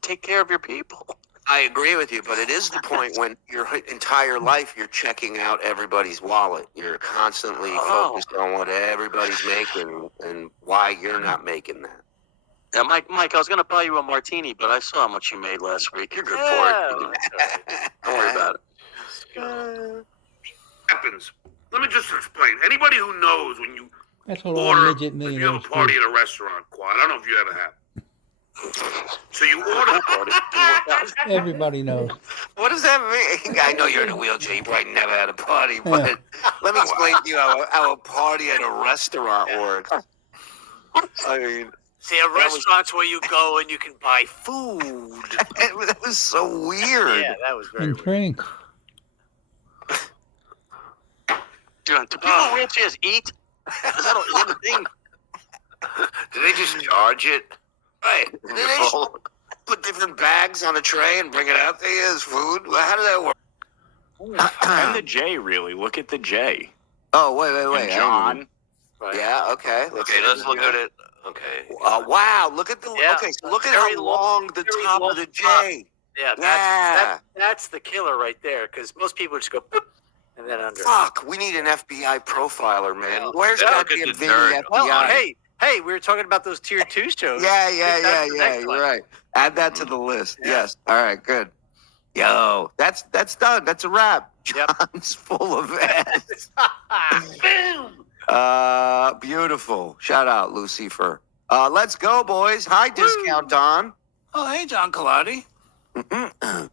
take care of your people. I agree with you, but it is the point when your entire life you're checking out everybody's wallet. You're constantly focused on what everybody's making and why you're not making that. Yeah, Mike, I was gonna buy you a martini, but I saw how much you made last week. You're good for it. Don't worry about it. Happens. Let me just explain. Anybody who knows when you That's what all order, midget if you have millionaires a party do. at a restaurant, Quad. I don't know if you ever have. So you order Everybody knows. What does that mean? I know you're in a wheelchair. You probably never had a party, but let me explain to you how a party at a restaurant works. I mean, See, a restaurant's where you go and you can buy food. That was so weird. Yeah, that was very And weird. drink. Dude, do people in wheelchairs eat? Is that a thing? Do they just charge it? Right. Did they just put different bags on a tray and bring it out to you as food? How did that work? And the J, really. Look at the J. Oh, wait. And John. Right. Yeah, okay. Okay, let's look at it. Okay. Wow, look at the okay. So look at how long the top of the J. Yeah, that's the killer right there. Because most people just go boop, and then under. Fuck, we need an FBI profiler, man. Where's Yeah, that look at damn the video nerd. FBI? Hey, we were talking about those tier 2 shows. Yeah. That's You're right. Add that to the list. Yes. All right. Good. Yo, that's done. That's a wrap. John's full of ass. Beautiful. Shout out, Lucifer. Let's go, boys. Hi, Discount Don. Oh, hey, John Colati. A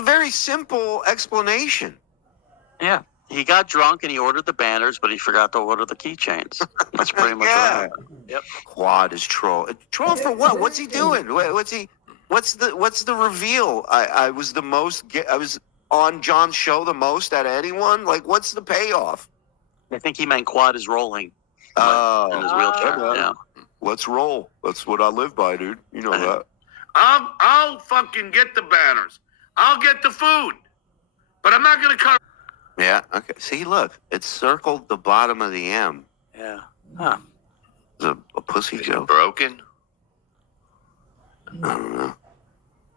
very simple explanation. Yeah. He got drunk and he ordered the banners, but he forgot to order the keychains. That's pretty much what happened. Yep. Quad is troll. Troll for what? What's he doing? What's the reveal? I was the most. I was on John's show the most out of anyone. Like, what's the payoff? I think he meant Quad is rolling Oh, in his wheelchair. Yeah. let's roll. That's what I live by, dude. You know that. I'll fucking get the banners. I'll get the food. But I'm not gonna cover. Yeah. Okay. See, look, it's circled the bottom of the M. Yeah. Huh. It's a pussy joke. Broken? I don't know.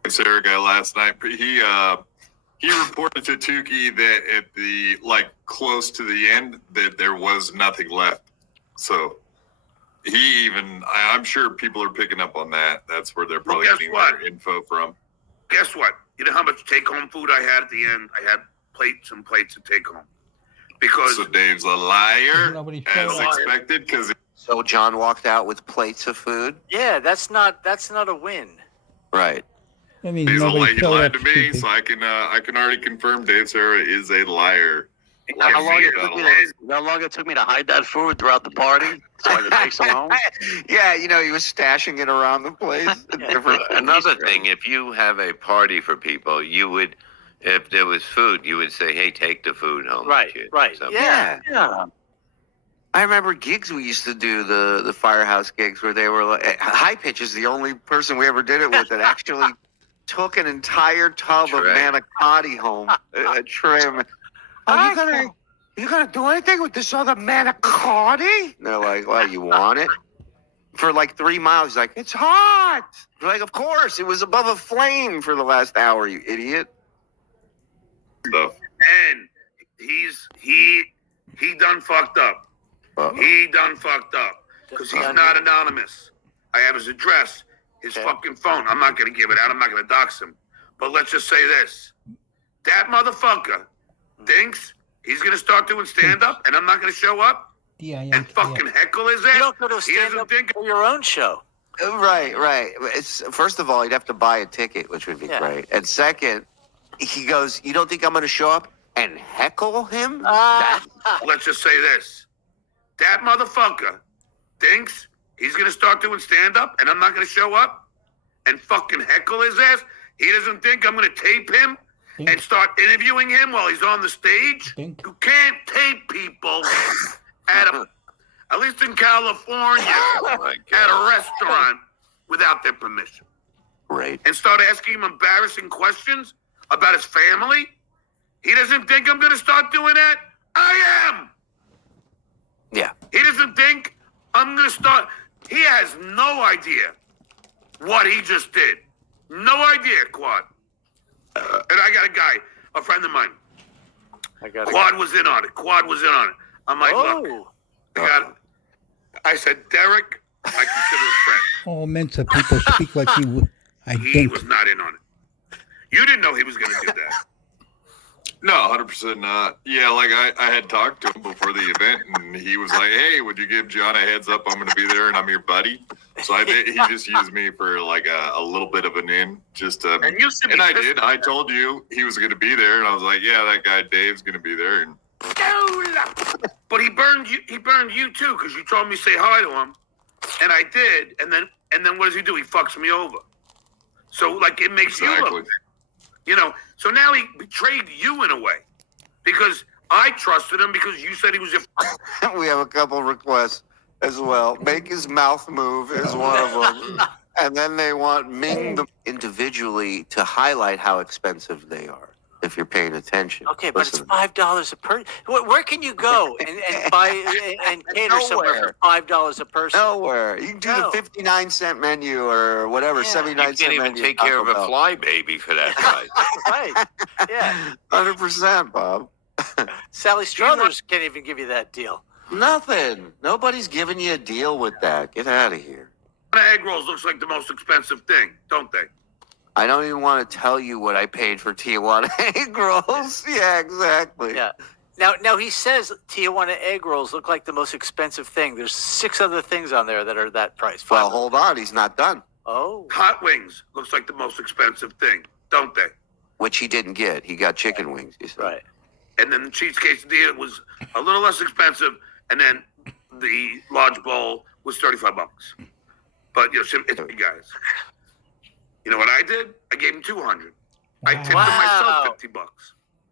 Sarah guy last night. He reported to Tukey that at the close to the end that there was nothing left. So I'm sure people are picking up on that. That's where they're probably getting their info from. Guess what? You know how much take-home food I had at the end? I had plates and plates of take-home. Because so Dave's a liar, as expected. Because so John walked out with plates of food. Yeah, that's not a win. Right. I mean, he nobody showed lied up to me, stupid. so I can already confirm Dave Sarah is a liar. How long it took me to hide that food throughout the party so I could take some home? Yeah, he was stashing it around the place. Another thing, if you have a party for people, you would, if there was food, you would say, "Hey, take the food home." Right. kid." Right. So- Yeah. I remember gigs we used to do, the Firehouse gigs, where they were like, High Pitch is the only person we ever did it with that actually took an entire tub of manicotti home, a trim. Oh, you gonna do anything with this other manicotti? And they're like, well, you want it? For 3 miles, he's like, it's hot. We're like, of course, it was above a flame for the last hour, you idiot. And he done fucked up. He done fucked up. Because he's not anonymous. I have his address, his fucking phone. I'm not going to give it out. I'm not going to dox him. But let's just say this. That motherfucker thinks he's going to start doing stand-up and I'm not going to show up and fucking heckle his ass. You don't go to stand-up for your own show. Right. It's first of all, you'd have to buy a ticket, which would be great. And second, he goes, you don't think I'm going to show up and heckle him? Let's just say this. That motherfucker thinks he's going to start doing stand-up and I'm not going to show up and fucking heckle his ass. He doesn't think I'm going to tape him and start interviewing him while he's on the stage. You can't tape people at least in California, at a restaurant without their permission. Right. And start asking him embarrassing questions about his family. He doesn't think I'm going to start doing that. I am. Yeah. He doesn't think I'm going to start. He has no idea what he just did. No idea, Quad. And I got a guy, a friend of mine. Quad was in on it. I'm like, look, I said, Derek, I consider a friend. All Mensa people speak like he would. He was not in on it. You didn't know he was going to do that. No, 100% not. Yeah, like I had talked to him before the event, and he was like, "Hey, would you give John a heads up? I'm going to be there, and I'm your buddy." So I think he just used me for like a little bit of an in, just to. And I did. I told you he was going to be there, and I was like, "Yeah, that guy Dave's going to be there." And but he burned you. He burned you too, because you told me to say hi to him, and I did. And then what does he do? He fucks me over. So like it makes you look. You know, so now he betrayed you in a way because I trusted him because you said he was your. We have a couple requests as well. Make his mouth move is one of them. And then they want Ming them individually to highlight how expensive they are, if you're paying attention. Okay, but it's $5 a person. Where can you go and buy and cater somewhere for $5 a person? Nowhere. You can do the 59-cent menu or whatever, 79-cent menu. You can't even take care of a fly baby for that price. Right. Yeah. 100%, Bob. Sally Struthers can't even give you that deal. Nothing. Nobody's giving you a deal with that. Get out of here. Egg rolls looks like the most expensive thing, don't they? I don't even want to tell you what I paid for Tijuana egg rolls. Yeah, exactly. Yeah. Now he says Tijuana egg rolls look like the most expensive thing. There's 6 other things on there that are that price. Well, hold on. He's not done. Oh. Hot wings looks like the most expensive thing, don't they? Which he didn't get. He got chicken wings, you said. Right. And then the cheese quesadilla was a little less expensive, and then the large bowl was $35. But you know, guys, you know what I did? I gave him $200. I tipped him myself $50.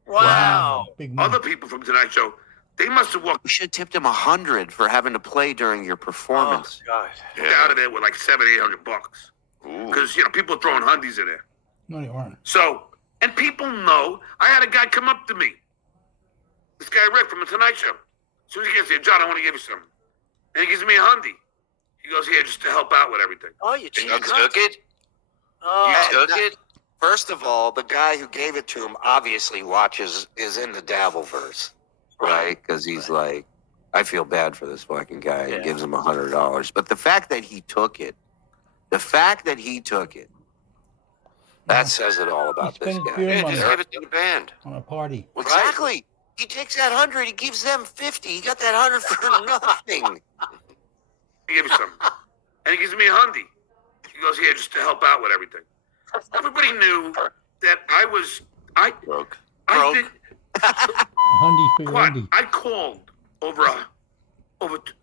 Wow. Other people from tonight's show, they must have walked. You should have tipped him $100 for having to play during your performance. Oh, God. Out of there with like $700-800. Because you know people are throwing hundies in there. No, you aren't. So, and people know. I had a guy come up to me. This guy Rick from the Tonight Show. As soon as he gets here, John, I want to give you something. And he gives me a hundy. He goes, here just to help out with everything. Oh, you cheated. You took it? Oh. You took it? First of all, the guy who gave it to him obviously is in the Dabbleverse, right? Because he's like, I feel bad for this fucking guy and gives him $100. But the fact that he took it, that says it all about this guy. Yeah, just give it to the band. On a party. Exactly. He takes that 100, he gives them 50. He got that 100 for nothing. He gives me something. And he gives me a hundy. He goes, here just to help out with everything. Everybody knew that I broke. I did. Hundy for your hundy. I called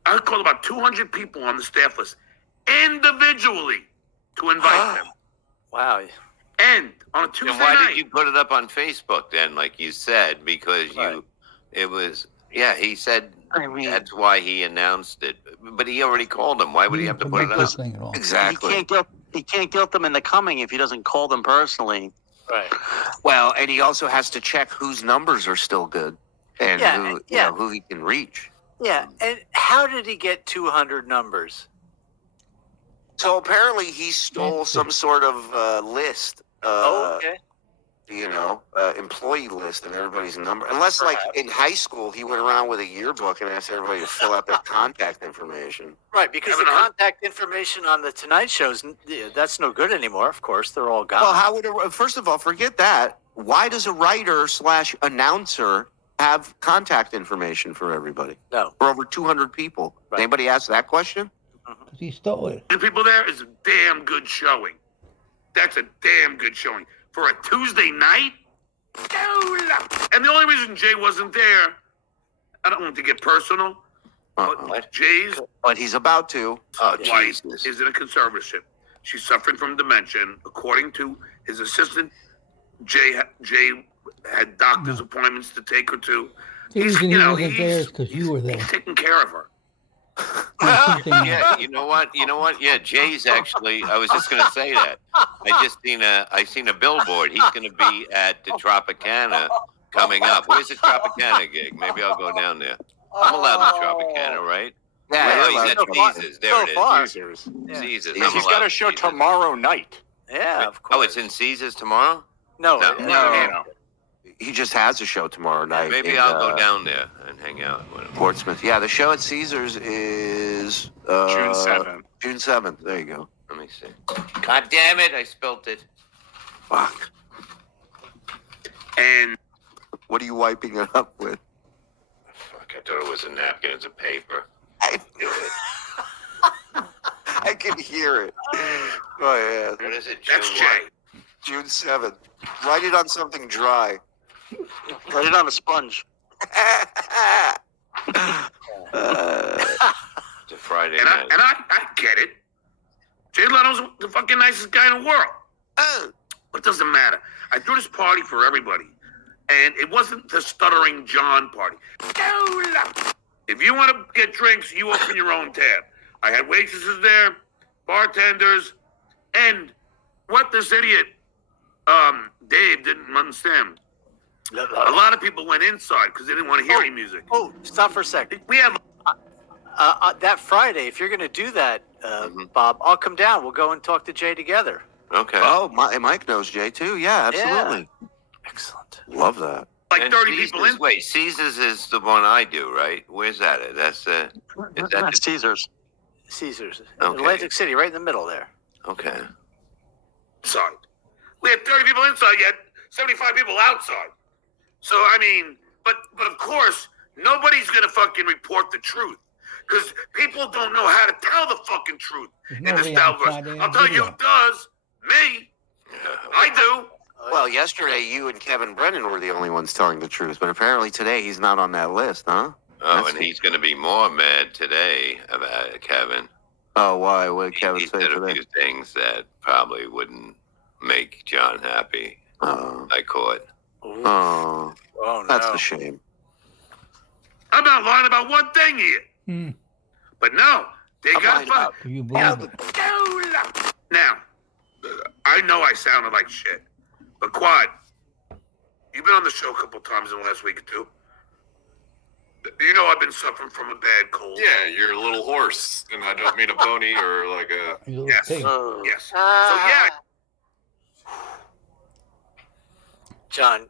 I called about 200 people on the staff list individually to invite them. Wow. And on a Tuesday And why night. did you put it up on Facebook then, like you said? Because he said that's why he announced it. But he already called him. Why would he have to put it up? Exactly. He can't guilt them into coming if he doesn't call them personally. Right. Well, and he also has to check whose numbers are still good and who he can reach. Yeah. And how did he get 200 numbers? So apparently he stole some sort of list. Okay. Employee list of everybody's number. Unless, like, in high school, he went around with a yearbook and asked everybody to fill out their contact information. Right, because the contact information on the Tonight Show's, that's no good anymore, of course. They're all gone. Well, how would first of all, forget that. Why does a writer/announcer have contact information for everybody? No. For over 200 people. Right. Anybody ask that question? Because he stole it. The people there is a damn good showing. That's a damn good showing. For a Tuesday night? And the only reason Jay wasn't there, I don't want to get personal, but Jay's but he's about to. wife is in a conservatorship. She's suffering from dementia. According to his assistant, Jay had doctor's appointments to take her to. The reason he wasn't there is because you were there. He's taking care of her. Yeah, you know what? Yeah, Jay's actually. I was just going to say that. I seen a billboard. He's going to be at the Tropicana coming up. Where's the Tropicana gig? Maybe I'll go down there. I'm allowed in Tropicana, right? Yeah, he's at Caesars. There it is. Caesars. He's got a show tomorrow night. Yeah, of course. Oh, it's in Caesars tomorrow? No. He just has a show tomorrow night. Maybe I'll go down there and hang out with him. Portsmouth. Yeah, the show at Caesars is June 7th. June 7th. There you go. Let me see. God damn it! I spilt it. Fuck. And what are you wiping it up with? Fuck! I thought it was a napkin. It's a paper. I knew it. I can hear it. Go ahead. What is it? that's June Jay. June 7th. Write it on something dry. Write it on a sponge. It's a Friday And night. I get it. Jay Leno's the fucking nicest guy in the world. But it doesn't matter. I threw this party for everybody. And it wasn't the Stuttering John party. If you want to get drinks, you open your own tab. I had waitresses there, bartenders, and what this idiot, Dave, didn't understand. A lot of people went inside because they didn't want to hear any music. Oh, stop for a second. We have That Friday, if you're going to do that, Bob, I'll come down. We'll go and talk to Jay together. Okay. Oh, Mike knows Jay too. Yeah, absolutely. Excellent. Love that. like And 30 Caesars, people in. Wait, Caesars is the one I do, right? Where's that at? That's is that That's Caesars. Caesars. Okay. Atlantic City, right in the middle there. okay? Inside. We had 30 people inside, yet 75 people outside. So, I mean, but of course, nobody's going to fucking report the truth. Because people don't know how to tell the fucking truth in the nobody Styleverse. outside there I'll tell you video. who does. Me. I do. Well, yesterday you and Kevin Brennan were the only ones telling the truth, but apparently today he's not on that list, huh? Oh, and he's going to be more mad today about it, Kevin. Oh, why? What did Kevin He say said a today? few things that probably wouldn't make John happy. I caught. Oh, Oh, that's no. a shame. I'm not lying about one thing here. But no, they I'm got lying about- fucked. You believe it? Now, I know I sounded like shit, but Quad, you've been on the show a couple times in the last week or two. You know I've been suffering from a bad cold. Yeah, you're a little horse, and I don't mean a pony or like a. You little Yes. pig. Yes. So yeah, John,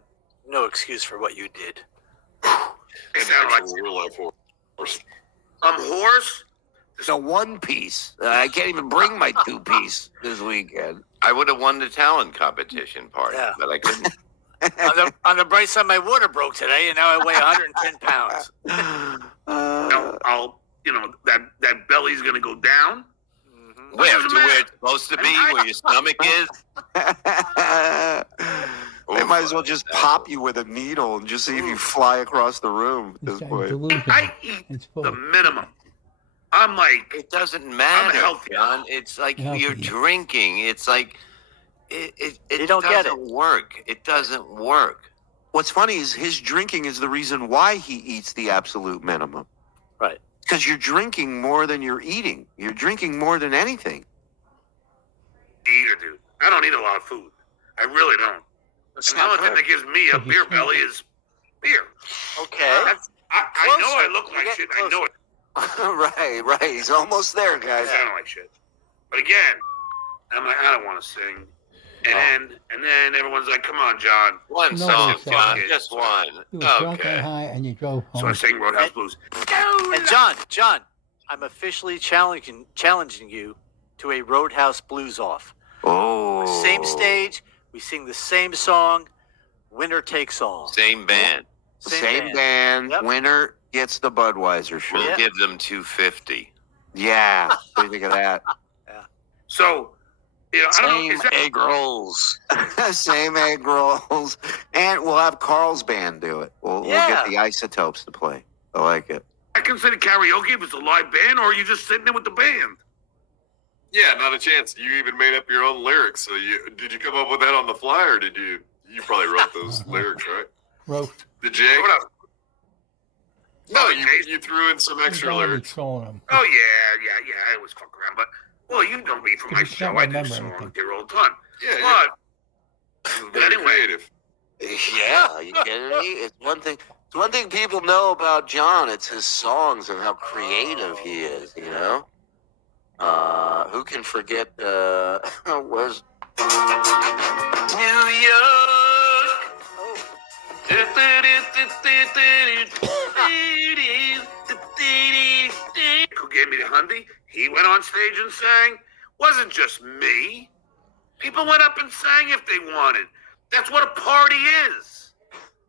no excuse for what you did. it sounded like Actual real life horse. I'm hoarse. It's a one piece. I can't even bring my two piece this weekend. I would have won the talent competition part, Yeah. but I couldn't. On the bright side, my water broke today, and now I weigh 110 pounds. No, I'll. You know that belly's gonna go down. Where? doesn't To where matter. it's supposed to be? Where your stomach is? They might as well just pop you with a needle and just see if you fly across the room at This this guy's point. delusional. I eat It's full. the minimum. I'm like, It doesn't matter, healthy. John. It's like Healthy. you're drinking. It's like it You don't get doesn't work. It doesn't work. What's funny is his drinking is the reason why he eats the absolute minimum. Right. Because you're drinking more than you're eating. You're drinking more than anything. eater, dude. I don't eat a lot of food. I really don't. That's And the only thing that gives me a beer belly is beer. Okay. I know I look like You're shit. getting I know it. right. He's almost there, I guys. sound like shit. But again, I'm like, I don't want to sing. And then everyone's like, come on, John. One No, song, it's John. not. Just one. You were drunk Okay. and high, and you drove So I home. sang Roadhouse Blues. And John, I'm officially challenging you to a Roadhouse Blues off. Oh. Same stage, we sing the same song. Winner takes all. Same band. Same band. Yep. Winner gets the Budweiser shirt. We'll Yeah. give them $250. Yeah. What do you think of that? So, you know, I don't know. Is that, egg rolls. Same egg rolls. And we'll have Carl's band do it. We'll Yeah. get the Isotopes to play. I like it. I consider karaoke if it's a live band, or are you just sitting there with the band? Yeah, not a chance. You even made up your own lyrics. So did you come up with that on the fly, or did you? You probably wrote those lyrics, right? Roast. The Jay? What else? No, you threw in some extra You're lyrics. trolling him. Oh, yeah. I always fuck around. But, well, you know me from my You show. can't I do remember songs anything. there all the time. Yeah, But, very anyway. creative. Yeah, you kidding me? It's one thing. It's one thing people know about John. It's his songs and how creative he is. You know. Who can forget? Where's New York? Who gave me the hundy? He went on stage and sang. Wasn't just me. People went up and sang if they wanted. That's what a party is.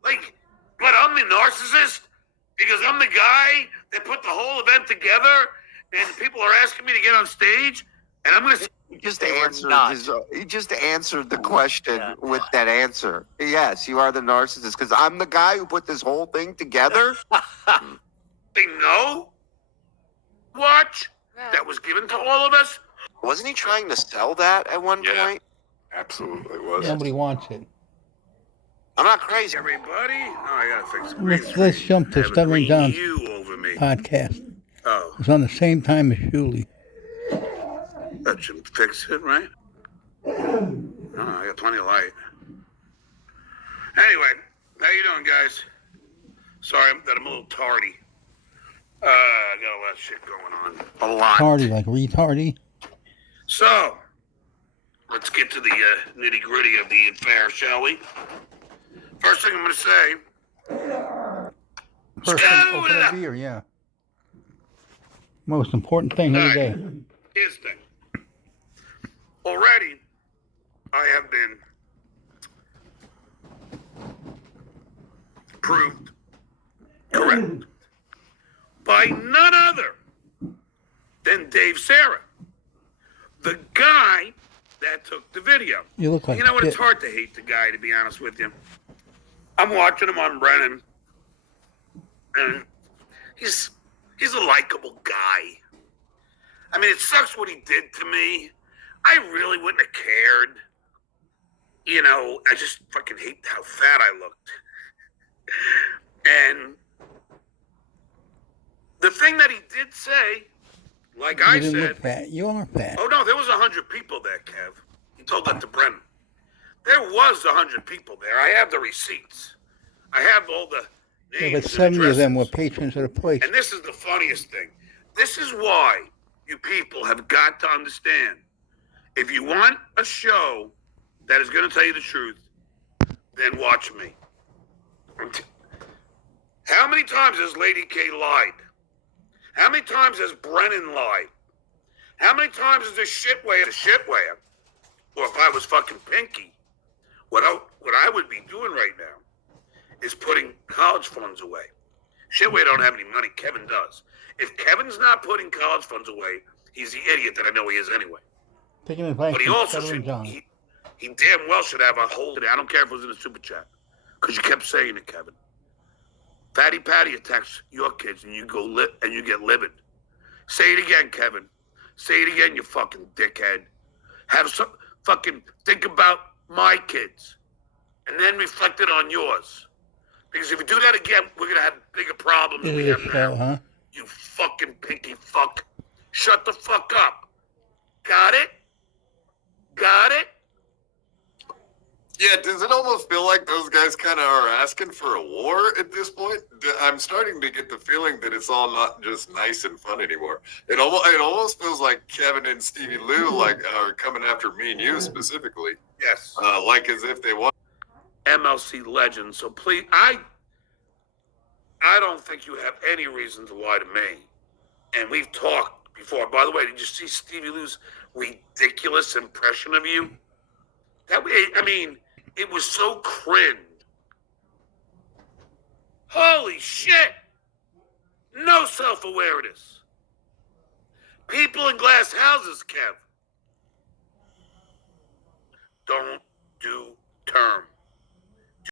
Like, but I'm the narcissist because I'm the guy that put the whole event together, and people are asking me to get on stage, and I'm going to. You just answered the question with that answer. Yes, you are the narcissist because I'm the guy who put this whole thing together. They know. Watch that was given to all of us. Wasn't he trying to sell that at one point? Absolutely was. Nobody wants it. I'm not crazy. Everybody, I gotta fix the green Let's screen. jump to Have a Stuttering green John's U over me. podcast. Oh, It's on the same time as Shuli. that should fix it, right? Oh, I got plenty of light. Anyway, how you doing, guys? Sorry that I'm a little tardy. I got a lot of shit going on. A lot. Tardy, like retardy. So, let's get to the nitty gritty of the affair, shall we? First thing I'm going to say. First thing, open a beer, yeah. Most important thing of the day. Here's the thing. Already, I have been proved correct by none other than Dave Sarah, the guy that took the video. You look like You know what? shit. It's hard to hate the guy, to be honest with you. I'm watching him on Brennan, and he's a likable guy. I mean, it sucks what he did to me. I really wouldn't have cared. You know, I just fucking hate how fat I looked. And the thing that he did say, like I You didn't said, look fat. You are fat. oh no, there was 100 people there, Kev. He told that to Brennan. There was 100 people there. I have the receipts. I have all the names. Yeah, but and 70 of addresses. them were patrons of the place. And this is the funniest thing. This is why you people have got to understand. If you want a show that is going to tell you the truth, then watch me. How many times has Lady K lied? How many times has Brennan lied? How many times has this shitway a shitway? Or if I was fucking Pinky, what I would be doing right now is putting college funds away. Shitway don't have any money. Kevin does. If Kevin's not putting college funds away, he's the idiot that I know he is anyway. Taking advice But he from also Stuttering should, John. he damn well should have a hold. I don't care if it was in a super chat, because you kept saying it, Kevin. Fatty Patty attacks your kids, and you go and you get livid. Say it again, Kevin. Say it again, you fucking dickhead. Have some fucking think about my kids, and then reflect it on yours. Because if you do that again, we're gonna have bigger problems than we This have is a now. show, huh? You fucking pinky fuck. Shut the fuck up. Got it? Got it? Yeah, does it almost feel like those guys kind of are asking for a war at this point? I'm starting to get the feeling that it's all not just nice and fun anymore. It almost feels like Kevin and Stevie Lou are coming after me and you specifically. Yes. Like as if they want. MLC legend. So please, I don't think you have any reason to lie to me. And we've talked before. By the way, did you see Stevie Lou's ridiculous impression of you? That way, I mean, it was so cringe. Holy shit! No self-awareness. People in glass houses, Kev. Don't do terms.